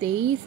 23।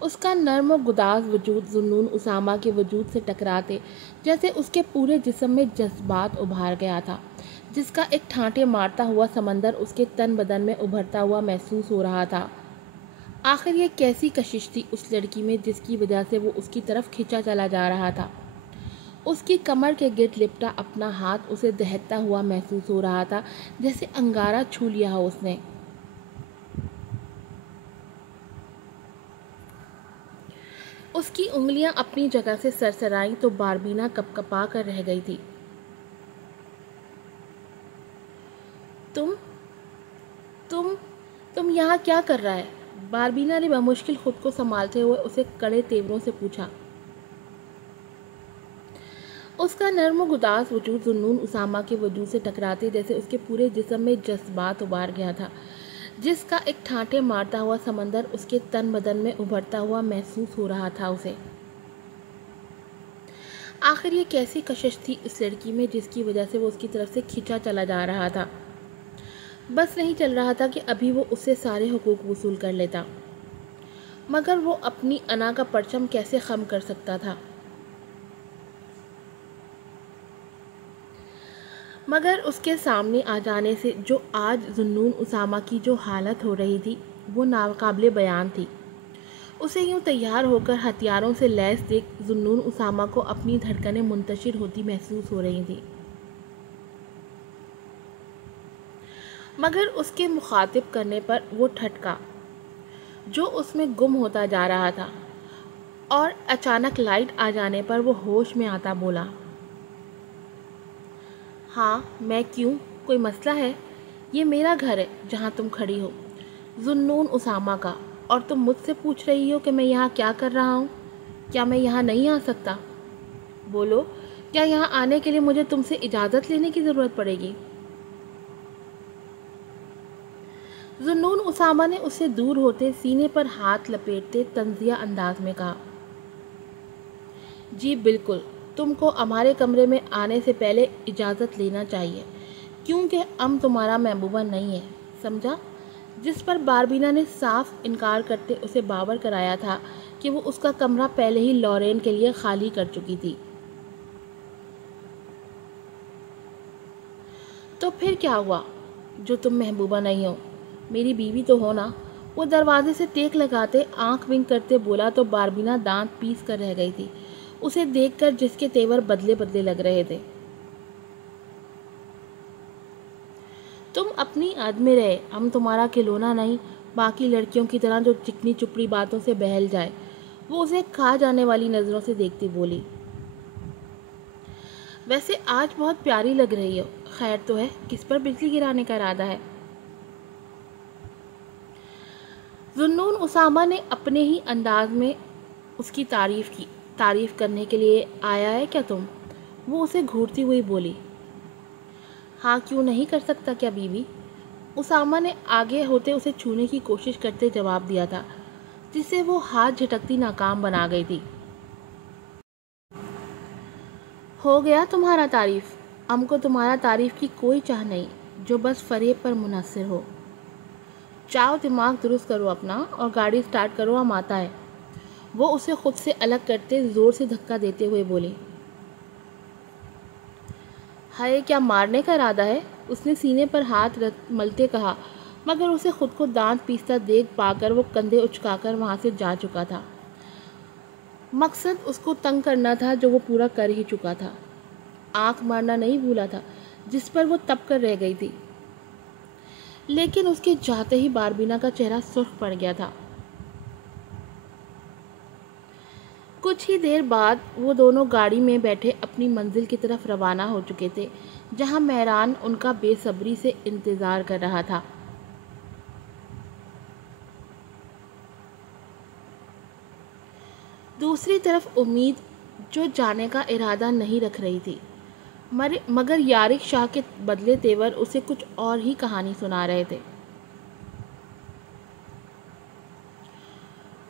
اس کا نرم و گداز وجود ذوالنون اسامہ کے وجود سے ٹکراتے جیسے اس کے پورے جسم میں جذبات ابھار گیا تھا، جس کا ایک ٹھانٹے مارتا ہوا سمندر اس کے تن بدن میں ابھرتا ہوا محسوس ہو رہا تھا۔ آخر یہ کیسی کشش تھی اس لڑکی میں جس کی وجہ سے وہ اس کی طرف کھینچا چلا جا رہا تھا؟ اس کی کمر کے گرد لپٹا اپنا ہاتھ اسے دہتا ہوا محسوس ہو رہا تھا، جیسے انگارہ چھو لیا ہو اس نے۔ اس کی انگلیاں اپنی جگہ سے سرسرائیں تو باربینا کپکپا کر رہ گئی تھی۔ تم تم تم یہاں کیا کر رہا ہے؟ باربینا نے بمشکل خود کو سنبھالتے ہوئے اسے کڑے تیوروں سے پوچھا۔ اس کا نرم و گداز وجود ذوالنون اسامہ کے وجود سے ٹکراتے جیسے اس کے پورے جسم میں جذبات ابھار گیا تھا، جس کا ایک ٹھانٹے مارتا ہوا سمندر اس کے تن بدن میں ابھرتا ہوا محسوس ہو رہا تھا اسے۔ آخر یہ کیسی کشش تھی اس لڑکی میں جس کی وجہ سے وہ اس کی طرف سے کھینچا چلا جا رہا تھا؟ بس نہیں چل رہا تھا کہ ابھی وہ اس سے سارے حقوق وصول کر لیتا، مگر وہ اپنی انا کا پرچم کیسے خم کر سکتا تھا؟ مگر اس کے سامنے آ جانے سے جو آج ذوالنون اسامہ کی جو حالت ہو رہی تھی وہ ناقابل بیان تھی۔ اسے یوں تیار ہو کر ہتھیاروں سے لیس دیکھ ذوالنون اسامہ کو اپنی دھڑکنیں منتشر ہوتی محسوس ہو رہی تھیں، مگر اس کے مخاطب کرنے پر وہ ٹھٹکا جو اس میں گم ہوتا جا رہا تھا، اور اچانک لائٹ آ جانے پر وہ ہوش میں آتا بولا، ہاں میں کیوں؟ کوئی مسئلہ ہے؟ یہ میرا گھر ہے جہاں تم کھڑی ہو، ذوالنون اسامہ کا، اور تم مجھ سے پوچھ رہی ہو کہ میں یہاں کیا کر رہا ہوں؟ کیا میں یہاں نہیں آ سکتا؟ بولو، کیا یہاں آنے کے لیے مجھے تم سے اجازت لینے کی ضرورت پڑے گی؟ ذوالنون اسامہ نے اس سے دور ہوتے سینے پر ہاتھ لپیٹتے طنزیہ انداز میں کہا، جی بالکل، تم کو ہمارے کمرے میں آنے سے پہلے اجازت لینا چاہیے، کیونکہ ہم تمہارا محبوبہ نہیں ہے، سمجھا؟ جس پر باربینا نے صاف انکار کرتے اسے باور کرایا تھا کہ وہ اس کا کمرہ پہلے ہی لورین کے لیے خالی کر چکی تھی۔ تو پھر کیا ہوا جو تم محبوبہ نہیں ہو؟ میری بیوی تو ہو نا؟ وہ دروازے سے ٹیک لگاتے آنکھ ونک کرتے بولا تو باربینا دانت پیس کر رہ گئی تھی، اسے دیکھ کر جس کے تیور بدلے بدلے لگ رہے تھے۔ تم اپنی عد میں رہے، ہم تمہارا کھلونا نہیں، باقی لڑکیوں کی طرح جو چکنی چپڑی باتوں سے بہل جائے۔ وہ اسے کھا جانے والی نظروں سے دیکھتی بولی، ویسے آج بہت پیاری لگ رہی ہو، خیر تو ہے؟ کس پر بجلی گرانے کا ارادہ ہے؟ ذوالنون اسامہ نے اپنے ہی انداز میں اس کی تعریف کی، تعریف کرنے کے لیے آیا ہے کیا تم؟ وہ اسے گھورتی ہوئی بولی، ہاں کیوں نہیں کر سکتا کیا بیوی؟ اسامہ نے آگے ہوتے اسے چھونے کی کوشش کرتے جواب دیا تھا، جسے وہ ہاتھ جھٹکتی ناکام بنا گئی تھی۔ ہو گیا تمہارا تعریف؟ ہم کو تمہارا تعریف کی کوئی چاہ نہیں جو بس فریب پر منحصر ہو۔ چاہو دماغ درست کرو اپنا اور گاڑی سٹارٹ کرو، ہم آتا ہے۔ وہ اسے خود سے الگ کرتے زور سے دھکا دیتے ہوئے بولی، ہائے کیا مارنے کا ارادہ ہے؟ اس نے سینے پر ہاتھ ملتے کہا، مگر اسے خود کو دانت پیستا دیکھ پا کر وہ کندھے اچکا کر وہاں سے جا چکا تھا۔ مقصد اس کو تنگ کرنا تھا جو وہ پورا کر ہی چکا تھا، آنکھ مارنا نہیں بھولا تھا جس پر وہ تپ کر رہ گئی تھی۔ لیکن اس کے جاتے ہی باربینا کا چہرہ سرخ پڑ گیا تھا۔ کچھ ہی دیر بعد وہ دونوں گاڑی میں بیٹھے اپنی منزل کی طرف روانہ ہو چکے تھے، جہاں مہران ان کا بے صبری سے انتظار کر رہا تھا۔ دوسری طرف امید جو جانے کا ارادہ نہیں رکھ رہی تھی، مگر یارق شاہ کے بدلے تیور اسے کچھ اور ہی کہانی سنا رہے تھے۔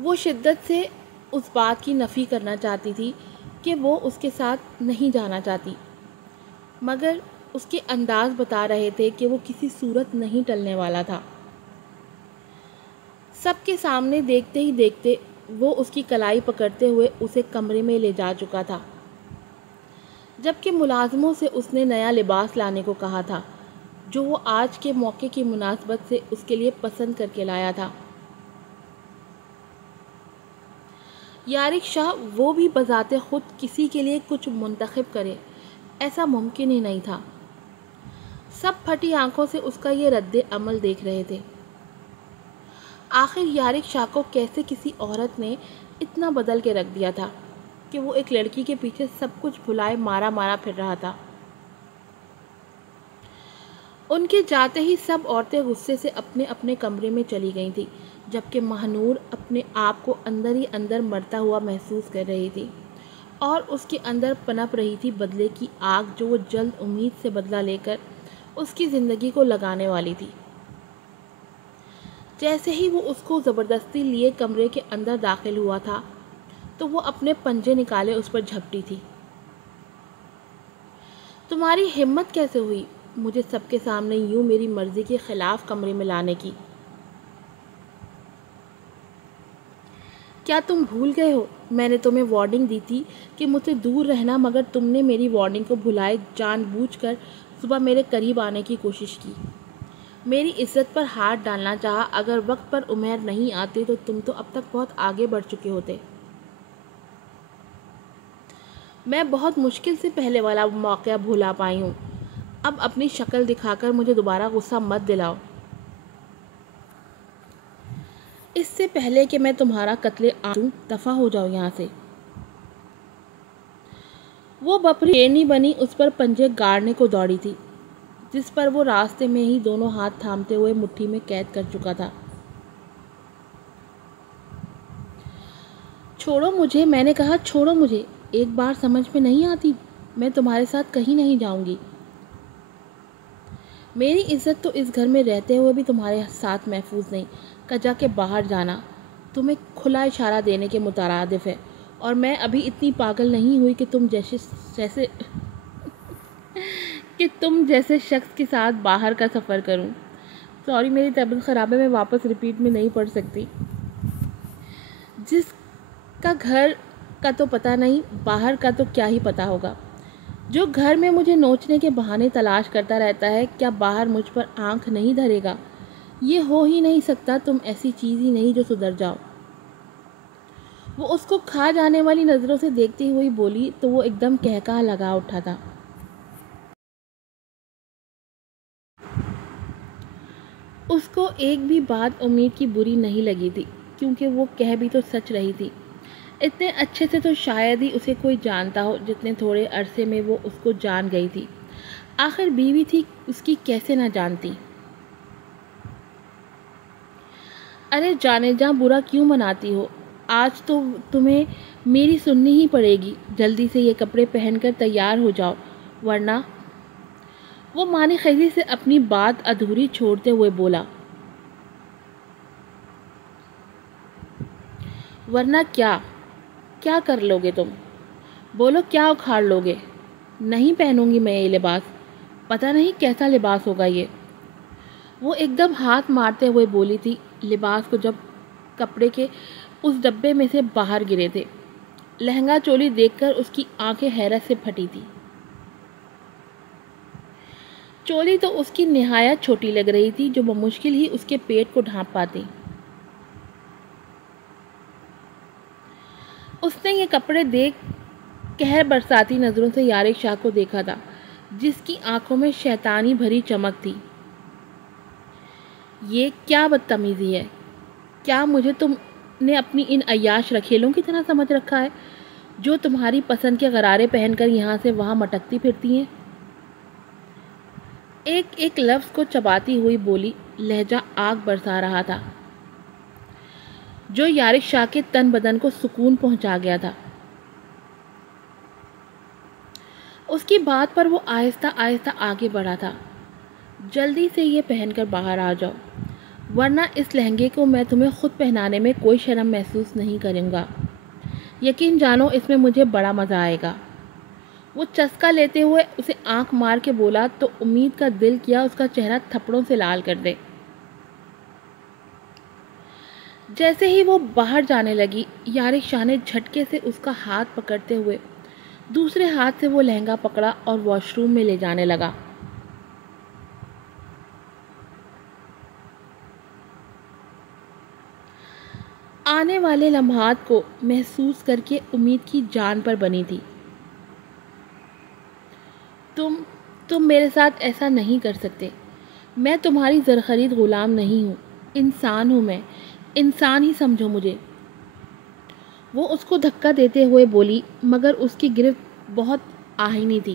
وہ شدت سے اس بات کی نفی کرنا چاہتی تھی کہ وہ اس کے ساتھ نہیں جانا چاہتی، مگر اس کے انداز بتا رہے تھے کہ وہ کسی صورت نہیں ٹلنے والا تھا۔ سب کے سامنے دیکھتے ہی دیکھتے وہ اس کی کلائی پکڑتے ہوئے اسے کمرے میں لے جا چکا تھا، جبکہ ملازموں سے اس نے نیا لباس لانے کو کہا تھا جو وہ آج کے موقع کی مناسبت سے اس کے لیے پسند کر کے لایا تھا۔ یارق شاہ وہ بھی بذات خود کسی کے لیے کچھ منتخب کرے، ایسا ممکن ہی نہیں تھا۔ سب پھٹی آنکھوں سے اس کا یہ رد عمل دیکھ رہے تھے۔ آخر یارق شاہ کو کیسے کسی عورت نے اتنا بدل کے رکھ دیا تھا کہ وہ ایک لڑکی کے پیچھے سب کچھ بھلائے مارا پھر رہا تھا۔ ان کے جاتے ہی سب عورتیں غصے سے اپنے اپنے کمرے میں چلی گئی تھیں، جبکہ مہنور اپنے آپ کو اندر ہی اندر مرتا ہوا محسوس کر رہی تھی، اور اس کے اندر پنپ رہی تھی بدلے کی آگ جو وہ جلد امید سے بدلہ لے کر اس کی زندگی کو لگانے والی تھی۔ جیسے ہی وہ اس کو زبردستی لیے کمرے کے اندر داخل ہوا تھا تو وہ اپنے پنجے نکالے اس پر جھپٹی تھی۔ تمہاری ہمت کیسے ہوئی مجھے سب کے سامنے یوں میری مرضی کے خلاف کمرے میں لانے کی؟ کیا تم بھول گئے ہو میں نے تمہیں وارننگ دی تھی کہ مجھ سے دور رہنا، مگر تم نے میری وارننگ کو بھلائے جان بوجھ کر صبح میرے قریب آنے کی کوشش کی، میری عزت پر ہاتھ ڈالنا چاہا۔ اگر وقت پر عمیر نہیں آتے تو تم تو اب تک بہت آگے بڑھ چکے ہوتے۔ میں بہت مشکل سے پہلے والا موقع بھولا پائی ہوں، اب اپنی شکل دکھا کر مجھے دوبارہ غصہ مت دلاؤ۔ اس سے پہلے کہ میں تمہارا قتل عام کروں، دفع ہو جاؤ یہاں سے۔ وہ بپری شیرنی بنی اس پر پنجے گاڑنے کو دوڑی تھی، جس پر وہ راستے میں ہی دونوں ہاتھ تھامتے ہوئے مٹھی میں قید کر چکا تھا۔ چھوڑو مجھے، میں نے کہا چھوڑو مجھے، ایک بار سمجھ میں نہیں آتی؟ میں تمہارے ساتھ کہیں نہیں جاؤں گی۔ میری عزت تو اس گھر میں رہتے ہوئے بھی تمہارے ساتھ محفوظ نہیں، کجا کے باہر جانا تمہیں کھلا اشارہ دینے کے مترادف ہے، اور میں ابھی اتنی پاگل نہیں ہوئی کہ تم جیسے شخص کے ساتھ باہر کا سفر کروں۔ سوری میری طبیعت خراب ہے، میں واپس ریپیٹ میں نہیں پڑھ سکتی۔ جس کا گھر کا تو پتہ نہیں، باہر کا تو کیا ہی پتہ ہوگا، جو گھر میں مجھے نوچنے کے بہانے تلاش کرتا رہتا ہے، کیا باہر مجھ پر آنکھ نہیں دھرے گا؟ یہ ہو ہی نہیں سکتا، تم ایسی چیز ہی نہیں جو سدھر جاؤ۔ وہ اس کو کھا جانے والی نظروں سے دیکھتی ہوئی بولی تو وہ ایک دم قہقہا لگا اٹھا تھا۔ اس کو ایک بھی بات امید کی بری نہیں لگی تھی، کیونکہ وہ کہہ بھی تو سچ رہی تھی۔ اتنے اچھے سے تو شاید ہی اسے کوئی جانتا ہو جتنے تھوڑے عرصے میں وہ اس کو جان گئی تھی۔ آخر بیوی تھی اس کی، کیسے نہ جانتی؟ ارے جانے جاں برا کیوں مناتی ہو؟ آج تو تمہیں میری سننی ہی پڑے گی، جلدی سے یہ کپڑے پہن کر تیار ہو جاؤ، ورنہ… وہ معنی خیزی سے اپنی بات ادھوری چھوڑتے ہوئے بولا۔ ورنہ کیا؟ کیا کر لو گے تم؟ بولو کیا اکھاڑ لو گے؟ نہیں پہنوں گی میں یہ لباس، پتہ نہیں کیسا لباس ہوگا یہ۔ وہ ایک دم ہاتھ مارتے ہوئے بولی تھی لباس کو جب کپڑے کے اس ڈبے میں سے باہر گرے تھے۔ لہنگا چولی دیکھ کر اس کی آنکھیں حیرت سے پھٹی تھی۔ چولی تو اس کی نہایت چھوٹی لگ رہی تھی، جو بمشکل ہی اس کے پیٹ کو ڈھانپ پاتی۔ اس نے یہ کپڑے دیکھ قہر برساتی نظروں سے یارق شاہ کو دیکھا تھا، جس کی آنکھوں میں شیطانی بھری چمک تھی۔ یہ کیا بدتمیزی ہے؟ کیا مجھے تم نے اپنی ان عیاش رکھیلوں کی طرح سمجھ رکھا ہے، جو تمہاری پسند کے غرارے پہن کر یہاں سے وہاں مٹکتی پھرتی ہیں؟ ایک ایک لفظ کو چباتی ہوئی بولی، لہجہ آگ برسا رہا تھا، جو یارق شاہ کے تن بدن کو سکون پہنچا گیا تھا۔ اس کی بات پر وہ آہستہ آہستہ آگے بڑھا تھا۔ جلدی سے یہ پہن کر باہر آ جاؤ، ورنہ اس لہنگے کو میں تمہیں خود پہنانے میں کوئی شرم محسوس نہیں کروں گا۔ یقین جانو اس میں مجھے بڑا مزہ آئے گا۔ وہ چسکا لیتے ہوئے اسے آنکھ مار کے بولا تو امید کا دل کیا اس کا چہرہ تھپڑوں سے لال کر دے۔ جیسے ہی وہ باہر جانے لگی، یارق شاہ نے جھٹکے سے اس کا ہاتھ پکڑتے ہوئے دوسرے ہاتھ سے وہ لہنگا پکڑا اور واش روم میں لے جانے لگا۔ آنے والے لمحات کو محسوس کر کے امید کی جان پر بنی تھی۔ تم میرے ساتھ ایسا نہیں کر سکتے۔ میں تمہاری زرخرید غلام نہیں ہوں، انسان ہوں، میں انسان ہی سمجھو مجھے۔ وہ اس کو دھکا دیتے ہوئے بولی، مگر اس کی گرفت بہت آہنی تھی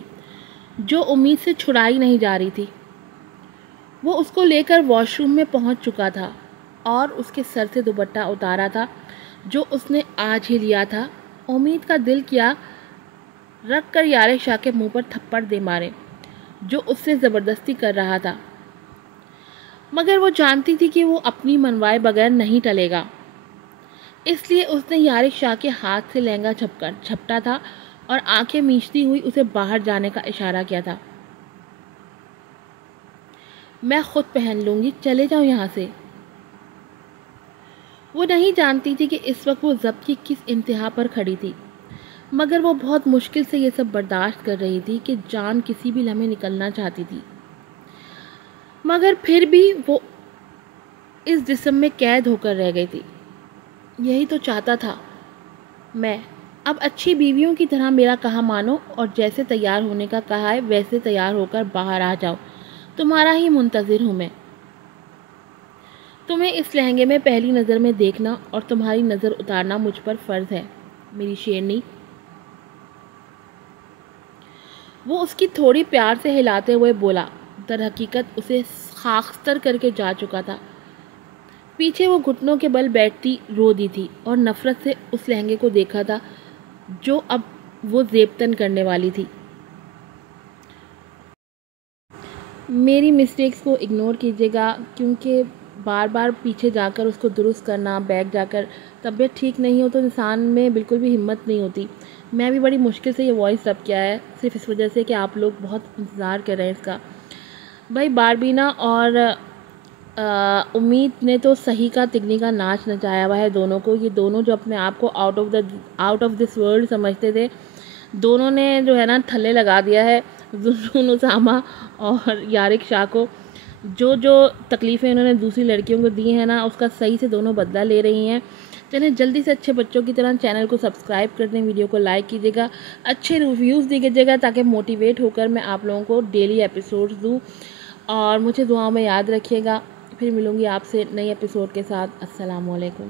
جو امید سے چھڑائی نہیں جا رہی تھی۔ وہ اس کو لے کر واش روم میں پہنچ چکا تھا اور اس کے سر سے دوپٹہ اتارا تھا جو اس نے آج ہی لیا تھا۔ امید کا دل کیا رکھ کر یارق شاہ کے منہ پر تھپڑ دے مارے جو اس سے زبردستی کر رہا تھا، مگر وہ جانتی تھی کہ وہ اپنی منوائے بغیر نہیں ٹلے گا، اس لیے اس نے یارق شاہ کے ہاتھ سے لہنگا جھپٹا تھا اور آنکھیں میچتی ہوئی اسے باہر جانے کا اشارہ کیا تھا۔ میں خود پہن لوں گی، چلے جاؤ یہاں سے۔ وہ نہیں جانتی تھی کہ اس وقت وہ ضبط کی کس انتہا پر کھڑی تھی، مگر وہ بہت مشکل سے یہ سب برداشت کر رہی تھی کہ جان کسی بھی لمحے نکلنا چاہتی تھی، مگر پھر بھی وہ اس جسم میں قید ہو کر رہ گئی تھی۔ یہی تو چاہتا تھا میں۔ اب اچھی بیویوں کی طرح میرا کہا مانو اور جیسے تیار ہونے کا کہا ہے ویسے تیار ہو کر باہر آ جاؤ، تمہارا ہی منتظر ہوں میں۔ تمہیں اس لہنگے میں پہلی نظر میں دیکھنا اور تمہاری نظر اتارنا مجھ پر فرض ہے میری شیرنی۔ وہ اس کی تھوڑی پیار سے ہلاتے ہوئے بولا، در حقیقت اسے خاکستر کر کے جا چکا تھا۔ پیچھے وہ گھٹنوں کے بل بیٹھتی رو دی تھی اور نفرت سے اس لہنگے کو دیکھا تھا جو اب وہ زیبتن کرنے والی تھی۔ میری مسٹیکس کو اگنور کیجیے گا کیونکہ بار بار پیچھے جا کر اس کو درست کرنا، بیک جا کر طبیعت ٹھیک نہیں ہو تو انسان میں بالکل بھی ہمت نہیں ہوتی۔ میں بھی بڑی مشکل سے یہ وائس ڈب کیا ہے صرف اس وجہ سے کہ آپ لوگ بہت انتظار کر رہے ہیں اس کا۔ بھائی باربینا اور امید نے تو صحیح کا تگنی کا ناچ نچایا ہوا ہے دونوں کو۔ یہ دونوں جو اپنے آپ کو آؤٹ آف دس ورلڈ سمجھتے تھے، دونوں نے جو ہے نا تھلے لگا دیا ہے ظہور اسامہ اور یارق شاہ کو۔ جو تکلیفیں انہوں نے دوسری لڑکیوں کو دی ہیں نا، اس کا صحیح سے دونوں بدلہ لے رہی ہیں۔ چلیں جلدی سے اچھے بچوں کی طرح چینل کو سبسکرائب کر دیں، ویڈیو کو لائک کیجیے گا، اچھے ریویوز دیجیے گا تاکہ موٹیویٹ ہو کر میں آپ لوگوں کو ڈیلی ایپیسوڈز دوں، اور مجھے دعاؤں میں یاد رکھیے گا۔ پھر ملوں گی آپ سے نئی ایپیسوڈ کے ساتھ۔ السلام علیکم۔